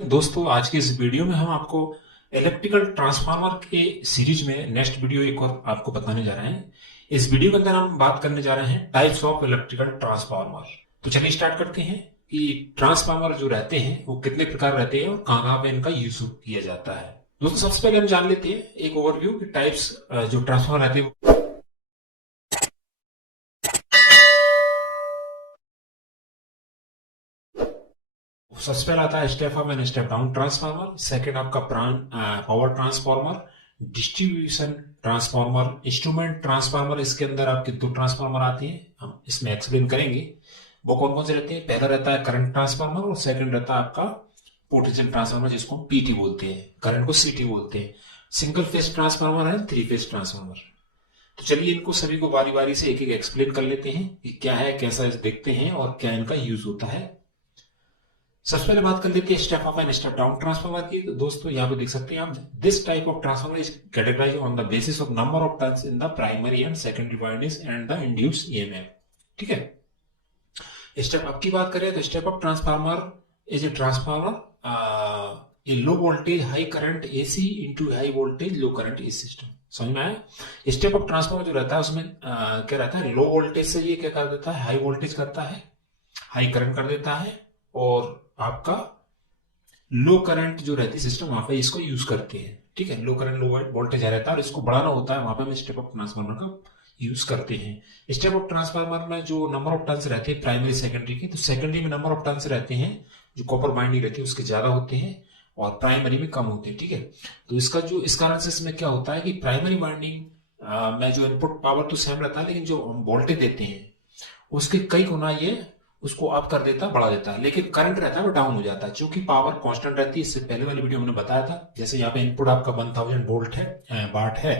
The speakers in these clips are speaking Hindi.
दोस्तों, आज की इस वीडियो में हम आपको इलेक्ट्रिकल ट्रांसफार्मर के सीरीज में नेक्स्ट वीडियो एक और आपको बताने जा रहे हैं। इस वीडियो के अंदर हम बात करने जा रहे हैं टाइप्स ऑफ इलेक्ट्रिकल ट्रांसफार्मर। तो चलिए स्टार्ट करते हैं कि ट्रांसफार्मर जो रहते हैं वो कितने प्रकार रहते हैं और कहाँ कहाँ पे इनका यूज किया जाता है। दोस्तों, सबसे पहले हम जान लेते हैं एक ओवरव्यू कि टाइप्स जो ट्रांसफार्मर रहते हैं। सबसे पहला आता है step up and step down transformer. Second आपका power transformer, distribution transformer, instrument transformer. इसके अंदर आपके दो ट्रांसफार्मर आते हैं, हम इसमें एक्सप्लेन करेंगे वो कौन कौन से रहते हैं। पहला रहता है करंट ट्रांसफार्मर और सेकंड रहता है आपका पोटेंशियल ट्रांसफार्मर, जिसको पीटी बोलते हैं, करंट को सीटी बोलते हैं। सिंगल फेज ट्रांसफार्मर है, थ्री फेज ट्रांसफार्मर। तो चलिए इनको सभी को बारी बारी से एक एक एक्सप्लेन कर लेते हैं कि क्या है, कैसा देखते हैं और क्या इनका यूज होता है। सबसे पहले बात कर लेते हैं step up and step down transformer की। तो दोस्तों यहाँ पे देख सकते हैं आप, this type of transformer is categorised on the basis of number of turns in the primary and secondary windings and the induced EMF. ठीक है, स्टेप अप की बात करें तो step up transformer is a transformer a low voltage high current AC into high voltage low current AC system. समझ में आया। स्टेप अप ट्रांसफार्मर जो रहता है उसमें क्या रहता है, लो वोल्टेज से ये क्या कर देता है, हाई वोल्टेज करता है, हाई करंट कर देता है, और आपका लो करंट जो रहती है सिस्टम वहां पे इसको यूज करते हैं। ठीक है, लो करंट लो वोल्टेज रहता है और इसको बढ़ाना होता है, वहां पे हम स्टेप अप ट्रांसफार्मर का यूज करते हैं। स्टेप अप ट्रांसफार्मर में जो नंबर ऑफ टर्न्स रहते हैं प्राइमरी सेकेंडरी के, तो सेकेंडरी में नंबर ऑफ टर्न्स रहते हैं जो कॉपर बाइंडिंग रहती है उसके ज्यादा होते हैं और प्राइमरी में कम होते हैं। ठीक है, तो इसका जो इस कारण से इसमें क्या होता है कि प्राइमरी बाइंडिंग में जो इनपुट पावर तो सेम रहता है, लेकिन जो हम वोल्टेज देते हैं उसके कई गुना ये उसको अप कर देता है, बढ़ा देता है, लेकिन करंट रहता है वो डाउन हो जाता है, क्योंकि पावर कांस्टेंट रहती है। इससे पहले वाली वीडियो हमने बताया था, जैसे यहाँ पे इनपुट आपका 1000 वोल्ट है, वाट है,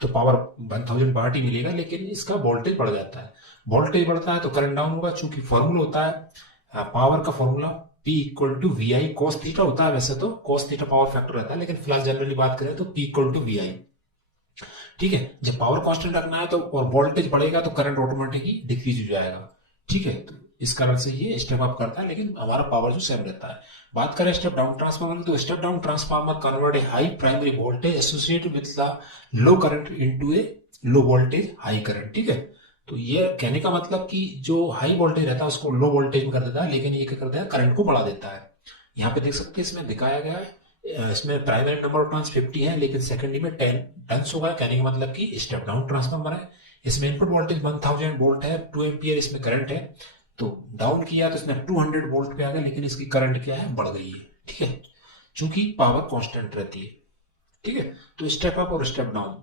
तो पावर 1000 वाट ही मिलेगा, लेकिन इसका वोल्टेज बढ़ जाता है। वोल्टेज बढ़ता है तो करंट डाउन होगा, चूंकि फॉर्मूला होता है पावर का formula P equal to V I cos theta होता है। वैसे तो कॉस थीटा पावर फैक्टर रहता है, लेकिन फिलहाल जनरली बात करें तो P इक्वल टू वी आई। ठीक है, जब पावर कांस्टेंट रखना है तो और वोल्टेज बढ़ेगा तो करंट ऑटोमेटिकली डिक्रीज हो जाएगा। ठीक है, तो इस कारण से ये स्टेप अप करता है, लेकिन हमारा पावर जो सेम रहता है। बात करें स्टेप डाउन ट्रांसफार्मर की, तो step down transformer convert A high primary voltage associated with the low current into A low voltage high current. ठीक है, तो ये कहने का मतलब कि जो हाई वोल्टेज रहता है उसको लो वोल्टेज में कर देता है, लेकिन ये क्या करता है, करंट को बढ़ा देता है। यहाँ पे देख सकते हैं, इसमें दिखाया गया है, इसमें प्राइमरी नंबर ऑफ टर्न्स 50 है, लेकिन सेकेंडरी में 10 टर्न्स होगा। कहने का मतलब कि स्टेप डाउन ट्रांसफार्मर है। इसमें इनपुट वोल्टेज 1000 वोल्ट है, 2 एम्पियर इसमें करंट है, तो डाउन किया तो इसमें 200 वोल्ट पे आ गया, लेकिन इसकी करंट क्या है, बढ़ गई है। ठीक है, चूंकि पावर कांस्टेंट रहती है। ठीक है, तो स्टेप अप और step down,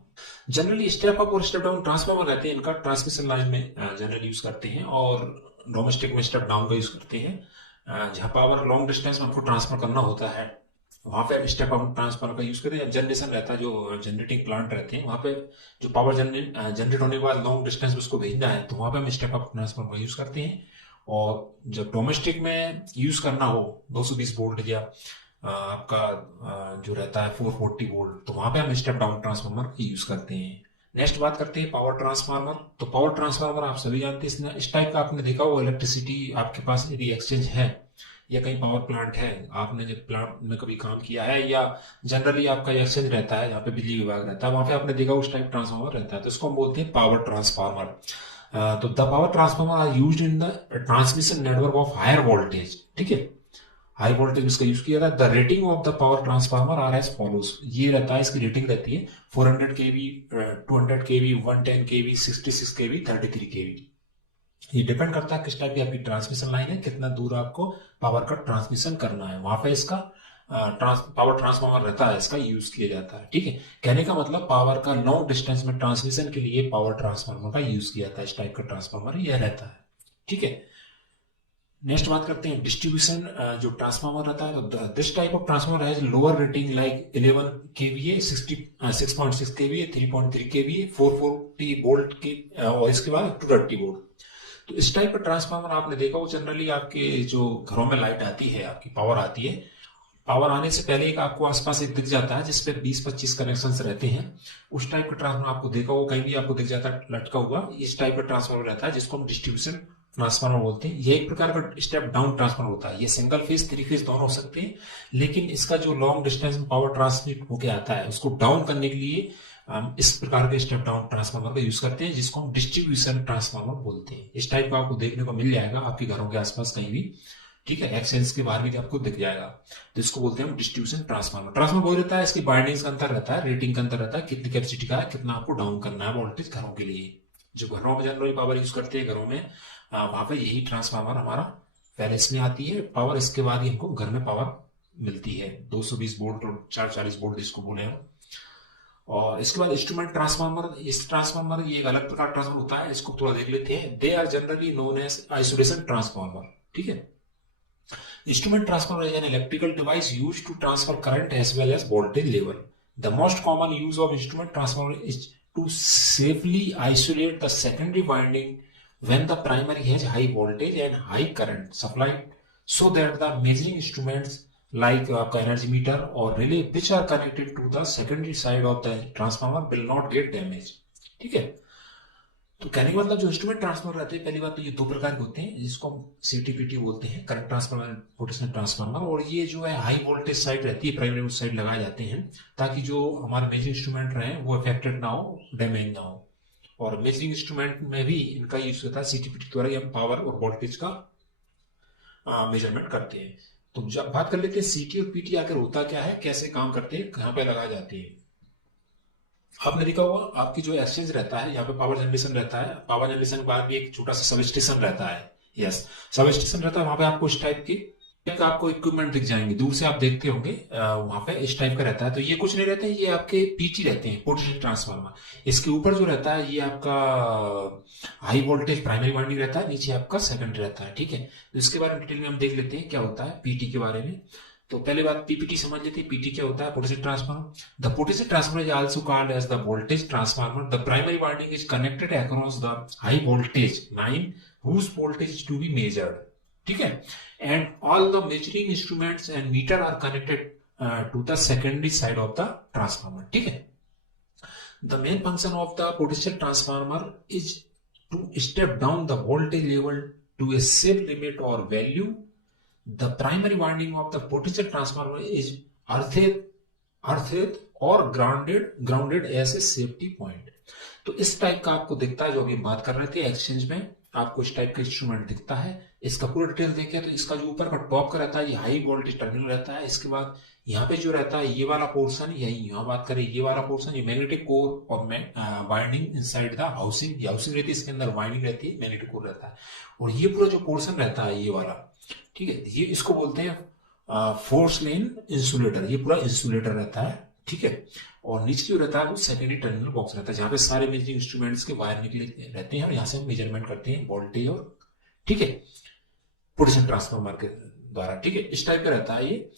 generally step up और स्टेप डाउन ट्रांसफार्मर रहते हैं, इनका ट्रांसमिशन लाइन में जनरली यूज करते हैं, और डोमेस्टिक में स्टेप डाउन का यूज करते हैं। जहां पावर लॉन्ग डिस्टेंस में हमको ट्रांसफर करना होता है वहां पे स्टेप अप ट्रांसफार्मर का यूज करते हैं। जनरेशन रहता है, जो जनरेटिंग प्लांट रहते हैं वहां पे जो पावर जनरेट होने के बाद लॉन्ग डिस्टेंस में उसको भेजना है, तो वहां पे हम स्टेप अप ट्रांसफार्मर का यूज करते हैं। और जब डोमेस्टिक में यूज करना हो 220 वोल्ट या आपका जो रहता है 440 वोल्ट, तो वहां पे हम स्टेप डाउन ट्रांसफार्मर यूज करते हैं। नेक्स्ट बात करते हैं पावर ट्रांसफार्मर। तो पावर ट्रांसफार्मर आप सभी जानते हैं, इस टाइप का आपने देखा हो, इलेक्ट्रिसिटी आपके पास यदि एक्सचेंज है या कहीं पावर प्लांट है, आपने जब प्लांट में कभी काम किया है, या जनरली आपका एक्सचेंज रहता है जहाँ पे बिजली विभाग रहता है, वहां पे आपने देखा उस टाइप ट्रांसफार्मर रहता है, तो इसको हम बोलते हैं पावर ट्रांसफार्मर। तो the power transformer are used in the transmission network of higher voltage. ठीक है, हाई वोल्टेज इसका यूज किया था। The rating of the power transformer are as follows, ये रहता है, इसकी रेटिंग रहती है 400 केवी, 200 केवी, 110 केवी, 66 केवी, 33 केवी। ये डिपेंड करता है किस टाइप की आपकी ट्रांसमिशन लाइन है, कितना दूर आपको पावर का ट्रांसमिशन करना है, वहां पे इसका पावर ट्रांसफार्मर रहता है, इसका यूज किया जाता है। ठीक है, कहने का मतलब पावर का लॉन्ग डिस्टेंस में ट्रांसमिशन के लिए पावर ट्रांसफार्मर का यूज किया जाता है। इस टाइप का ट्रांसफार्मर यह रहता है। ठीक है, नेक्स्ट बात करते हैं डिस्ट्रीब्यूशन जो ट्रांसफार्मर रहता है। तो this type of transformer has lower rating like 11 KVA, 6.6 KVA, 3.3 KVA, 440 volt की, और इसके बाद 230 वोल्ट। तो इस टाइप का ट्रांसफार्मर आपने देखा हो, जनरली आपके जो घरों में लाइट आती है, आपकी पावर आती है, पावर आने से पहले एक आपको आसपास एक दिख जाता है जिसपे 20-25 कनेक्शन रहते हैं। उस टाइप का ट्रांसफार्मर आपको देखा हो, कहीं भी आपको दिख जाता है लटका हुआ, इस टाइप का ट्रांसफार्मर रहता है जिसको हम डिस्ट्रीब्यूशन ट्रांसफार्मर बोलते हैं। ये एक प्रकार का स्टेप डाउन ट्रांसफार्मर होता है। ये सिंगल फेज, थ्री फेज दोनों हो सकते हैं, लेकिन इसका जो लॉन्ग डिस्टेंस में पावर ट्रांसमिट होके आता है उसको डाउन करने के लिए हम इस प्रकार के स्टेप डाउन ट्रांसफार्मर का यूज करते हैं, जिसको हम डिस्ट्रीब्यूशन ट्रांसफार्मर बोलते हैं। इस टाइप का आपको देखने को मिल जाएगा आपके घरों के आसपास कहीं भी, ठीक है, एक्सचेंज के बाहर भी आपको दिख जाएगा। तो इसको बोलते हैं हम डिस्ट्रीब्यूशन ट्रांसफार्मर। ट्रांसफार्मर वो रहता है, इसकी बाइंडिंग्स का अंतर रहता है, रेटिंग का अंतर रहता है, कितनी कैपेसिटी का है, कितना आपको डाउन करना है वोल्टेज घरों के लिए। जो घरों में जनरली पावर यूज करते हैं घरों में, वहां पे यही ट्रांसफार्मर हमारा पहले इसमें आती है पावर, इसके बाद ही हमको घर में पावर मिलती है 220 वोल्ट और 440 वोल्ट जिसको बोले हम। और इसके बाद इंस्ट्रूमेंट ट्रांसफार्मर। इस ट्रांसफार्मर ये एक अलग प्रकार का ट्रांसफार्मर होता है, इसको थोड़ा देख लेते हैं। They are generally known as isolation transformer, ठीक है। Instrument transformer is an electrical device used to transfer current as well as voltage level. The most common use of instrument transformer is to safely isolate the secondary winding when the primary has high voltage and high current supplied, so that the measuring instruments like energy meter or relay which are connected to the secondary side of the transformer will not get damaged. ठीक है। तो कहने का मतलब जो इंस्ट्रूमेंट ट्रांसफार्मर रहते हैं, पहली बात तो ये दो प्रकार के होते हैं, जिसको हम सीटीपीटी बोलते हैं, करंट ट्रांसफार्मर, पोटेंशियल ट्रांसफार्मर। और ये जो है हाई वोल्टेज साइड रहती है, प्राइमरी साइड लगाए जाते हैं, ताकि जो हमारे मेजरिंग इंस्ट्रूमेंट रहे वो अफेक्टेड ना हो, डैमेज ना हो। और मेजरिंग इंस्ट्रूमेंट में भी इनका यूज होता है, सीटीपीटी द्वारा हम पावर और वोल्टेज का मेजरमेंट करते हैं। तो जब बात कर लेते हैं सीटी और पीटी आखिर होता क्या है, कैसे काम करते हैं, कहाँ पे लगाए जाते हैं। आपने देखा होगा आपकी जो एक्सचेंज रहता है, यहाँ पे पावर जनरेशन रहता है, पावर जनरेशन के बाद भी एक छोटा सा सब स्टेशन रहता है। यस, सब स्टेशन रहता है, वहां पे आपको इस टाइप की आपको इक्विपमेंट दिख जाएंगे, दूर से आप देखते होंगे, वहां पे इस टाइप का रहता है। तो ये कुछ नहीं रहते हैं, ये आपके पीटी रहते हैं, पोटेंशियल ट्रांसफार्मर। इसके ऊपर जो रहता है ये आपका हाई वोल्टेज प्राइमरी वाइंडिंग रहता है, नीचे आपका सेकेंडरी रहता है, ठीक है। तो इसके बारे में डिटेल में हम देख लेते हैं क्या होता है पीटी के बारे में। तो पहले बात पीपीटी समझ लेते हैं। पीटी क्या होता है, potential transformer. The potential transformer is also called as the voltage transformer. The primary winding is connected across the high voltage line whose voltage is to be measured, ठीक है। And all the measuring instruments and meter are connected to the secondary side of the transformer, ठीक है। The main function of the potential transformer is to step down the voltage level to a safe limit और value. The primary winding of the potential transformer is earthed or grounded as a safety point. तो इस टाइप का आपको दिखता है, जो अभी बात कर रहे थे एक्सचेंज में, आपको इस टाइप का इंस्ट्रूमेंट दिखता है। इसका पूरा डिटेल देखें तो इसका जो ऊपर का टॉप का रहता है ये हाई वोल्टेज टर्मिनल रहता है। इसके बाद यहाँ पे जो रहता है ये वाला पोर्शन, यही यहाँ बात करें ये वाला पोर्शन, ये मैग्नेटिक कोर और वाइंडिंग इनसाइड द हाउसिंग, ये हाउसिंग रहती है, इसके अंदर वाइंडिंग रहती है, मैग्नेटिक कोर रहता है। और ये पूरा जो पोर्शन रहता है ये वाला, ठीक है, ये इसको बोलते हैं फोर्स लेन इंसुलेटर। ये पूरा इंसुलेटर रहता है, ठीक है। और नीचे जो रहता है वो सेकेंडरी टर्मिनल बॉक्स रहता है, जहां पे सारे मेजरिंग इंस्ट्रूमेंट्स के वायर निकले रहते हैं और यहाँ से हम मेजरमेंट करते हैं वोल्टेज और, ठीक है, पोटेंशियल ट्रांसफार्मर के द्वारा, ठीक है। इस टाइप का रहता है ये।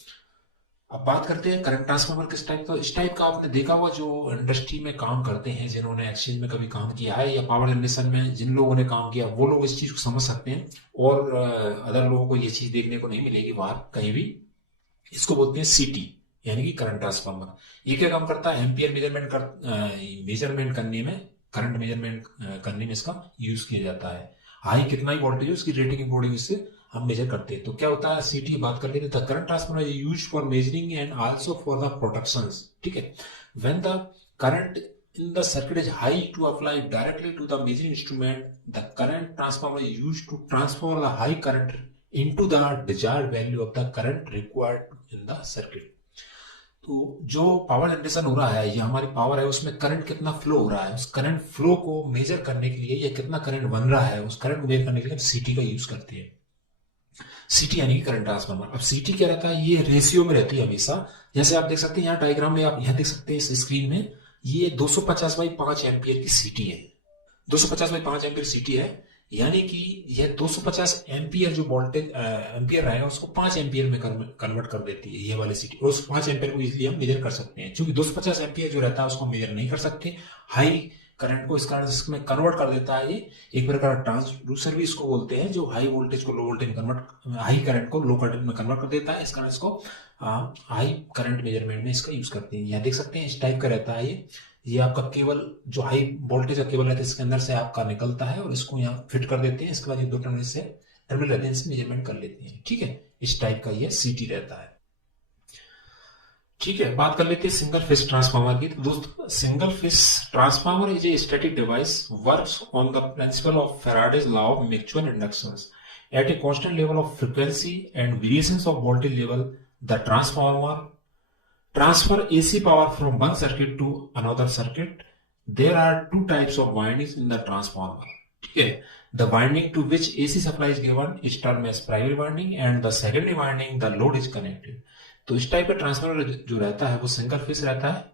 अब बात करते हैं करंट ट्रांसफार्मर किस टाइप का। इस टाइप का आपने देखा हुआ जो इंडस्ट्री में काम करते हैं, जिन्होंने एक्सचेंज में कभी काम किया है या पावर जनरेशन में जिन लोगों ने काम किया, वो लोग इस चीज को समझ सकते हैं। और अदर लोगों को ये चीज देखने को नहीं मिलेगी बाहर कहीं भी। इसको बोलते हैं सीटी, यानी कि करंट ट्रांसफार्मर। ये क्या काम करता है, एम्पियर मेजरमेंट करने में, करंट मेजरमेंट करने में इसका यूज किया जाता है। हाई कितना ही वोल्टेज है उसकी रेटिंग के अकॉर्डिंग इससे हम मेजर करते हैं। तो क्या होता है सीटी बात कर लेते हैं। Current transformer is used for measuring and also for the protections, ठीक है। When the current in the circuit is high to apply directly to the measuring instrument, the current transformer is used to transfer the high current into the desired value of the current required in the circuit. तो जो पावर जनरेशन हो रहा है, ये हमारी पावर है, उसमें करंट कितना फ्लो हो रहा है, उस करंट फ्लो को मेजर करने के लिए, या कितना करंट बन रहा है उस करंट को मेजर करने के लिए हम सीटी का यूज करते हैं। सीटी यानी कि करंट ट्रांसफार्मर। अब सीटी क्या रहता है, ये रेशियो में रहती है हमेशा। जैसे आप देख सकते हैं यहाँ डायग्राम में, आप यहाँ देख सकते हैं इस स्क्रीन में, ये 250 बाई 5 एम्पियर की सीटी है। 250 बाई 5 एम्पियर सीटी है, यानी कि यह 250 एम्पियर जो वोल्टेज एम्पियर रहेगा उसको 5 एम्पियर में कन्वर्ट कर देती है ये वाली सीटी। और उस 5 एम्पियर को इजीली हम मेजर कर सकते हैं, क्योंकि 250 एम्पियर जो रहता है उसको मेजर नहीं कर सकते। हाई करंट को इस कारण इसमें कन्वर्ट कर देता है। ये एक प्रकार ट्रांसड्यूसर भी इसको बोलते हैं, जो हाई वोल्टेज को लो वोल्टेज में कन्वर्ट, हाई करंट को लो करंट में कन्वर्ट कर देता है। इस कारण इसको हाई करंट मेजरमेंट में इसका यूज करते हैं। यहाँ देख सकते हैं इस टाइप का रहता है ये। ये आपका केबल जो हाई वोल्टेज का केबल रहता है इसके अंदर से आपका निकलता है और इसको यहाँ फिट कर देते हैं। इसके बाद ये दो टर्मिनल से टर्मिनल रहते हैं, इससे मेजरमेंट कर लेते हैं। ठीक है, इस टाइप का ये सीटी रहता है। ठीक है, बात कर लेते हैं सिंगल फेस ट्रांसफार्मर की। तो दोस्तों, single phase transformer is a static device works on the principle of Faraday's law of mutual inductions at a constant level of frequency and variations of voltage level. The transformer transfer AC power from one circuit to another circuit. There are two types of windings in the transformer. Okay, the winding to which AC supply is given is termed as primary winding, and the secondary winding the load is connected. तो इस टाइप का ट्रांसफार्मर जो रहता है वो सिंगल फेस रहता है,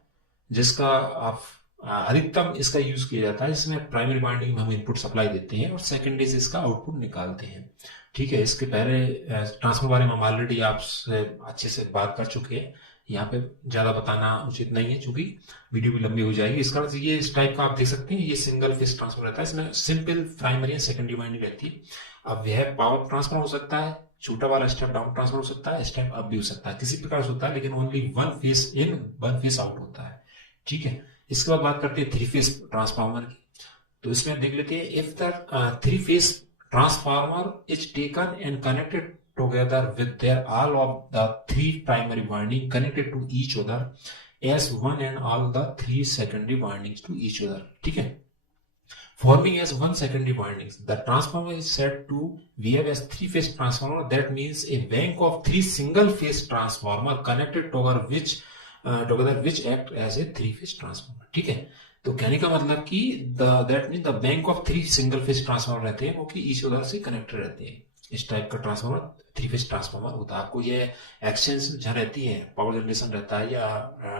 जिसका आप अधिकतम इसका यूज किया जाता है। इसमें प्राइमरी वाइंडिंग में हम इनपुट सप्लाई देते हैं और सेकेंडरी से इसका आउटपुट निकालते हैं। ठीक है, इसके पहले ट्रांसफार्मर बारे में हम ऑलरेडी आपसे अच्छे से बात कर चुके हैं, यहाँ पे ज्यादा बताना उचित नहीं है क्योंकि वीडियो भी लंबी हो जाएगी। इसका ये इस टाइप का आप देख सकते हैं, ये सिंगल फेस ट्रांसफार्मर रहता है। इसमें simple primary and secondary winding रहती है। अब यह पावर ट्रांसफर हो सकता है, छोटा वाला स्टेप डाउन ट्रांसफर हो सकता है, स्टेप अप भी हो सकता है, किसी प्रकार से होता है, लेकिन only one face in one face out होता है। ठीक है, इसके बाद बात करते हैं थ्री फेस ट्रांसफार्मर की। तो इसमें देख लेते हैं, if the three phase transformer is taken and connected together with their all of the three primary winding connected to each other as one and all the three secondary windings to each other. ठीक है, forming as one secondary windings. The transformer is said to behave as three-phase transformer. That means a bank of three single-phase transformer connected together which act as a three-phase transformer. ठीक है, तो कहने का मतलब कि that means the bank of three single-phase transformer रहते हैं वो कि each other से connected रहते हैं। इस टाइप का ट्रांसफार्मर थ्री फेज ट्रांसफार्मर होता है। आपको ये एक्सचेंज जहाँ रहती है, पावर जनरेशन रहता है या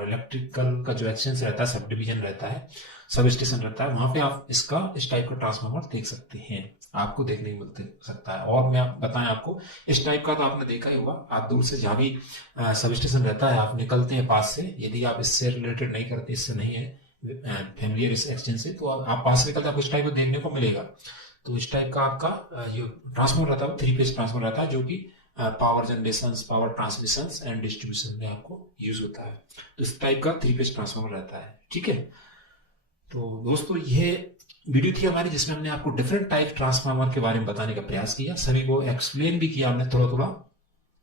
इलेक्ट्रिकल का जो एक्सचेंज रहता है, सब डिवीजन रहता है, सब स्टेशन रहता है, वहां पे आप इसका इस टाइप का ट्रांसफार्मर देख सकते हैं, आपको देखने को मिल सकता है। और मैं बताएं आपको, इस टाइप का तो आपने देखा ही होगा, आप दूर से जहां भी सब स्टेशन रहता है आप निकलते हैं पास से, यदि आप इससे रिलेटेड नहीं करते, इससे नहीं है फैमिलियर इस एक्सचेंज से, तो आप पास से निकलते आपको इस टाइप को देखने को मिलेगा। तो इस टाइप का आपका जो ट्रांसफार्मर रहता है थ्री फेज ट्रांसफार्मर रहता है, जो कि power generation, power transmission and distribution में आपको यूज होता है। तो इस टाइप का थ्री फेज ट्रांसफार्मर रहता है। ठीक है, तो दोस्तों ये वीडियो थी हमारी जिसमें हमने आपको डिफरेंट टाइप ट्रांसफार्मर के बारे में बताने का प्रयास किया, सभी को एक्सप्लेन भी किया हमने थोड़ा थोड़ा।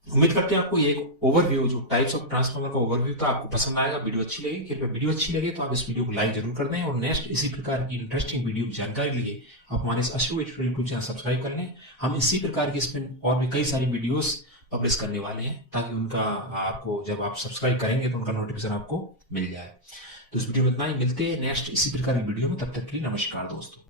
उम्मीद करते हैं आपको ये एक ओवरव्यू, जो टाइप्स ऑफ ट्रांसफार्मर का ओवरव्यू था, आपको पसंद आएगा, वीडियो अच्छी लगी। कृपया वीडियो अच्छी लगे तो आप इस वीडियो को लाइक जरूर कर दें और नेक्स्ट इसी प्रकार की इंटरेस्टिंग वीडियो की जानकारी के लिए आप हमारे अशु यूट्यूब चैनल सब्सक्राइब कर लें। हम इसी प्रकार की इसमें और भी कई सारी वीडियोस पब्लिश करने वाले हैं, ताकि उनका आपको जब आप सब्सक्राइब करेंगे तो उनका नोटिफिकेशन आपको मिल जाए। तो इस वीडियो में इतना ही, मिलते हैं नेक्स्ट इसी प्रकार की वीडियो में, तब तक के लिए नमस्कार दोस्तों।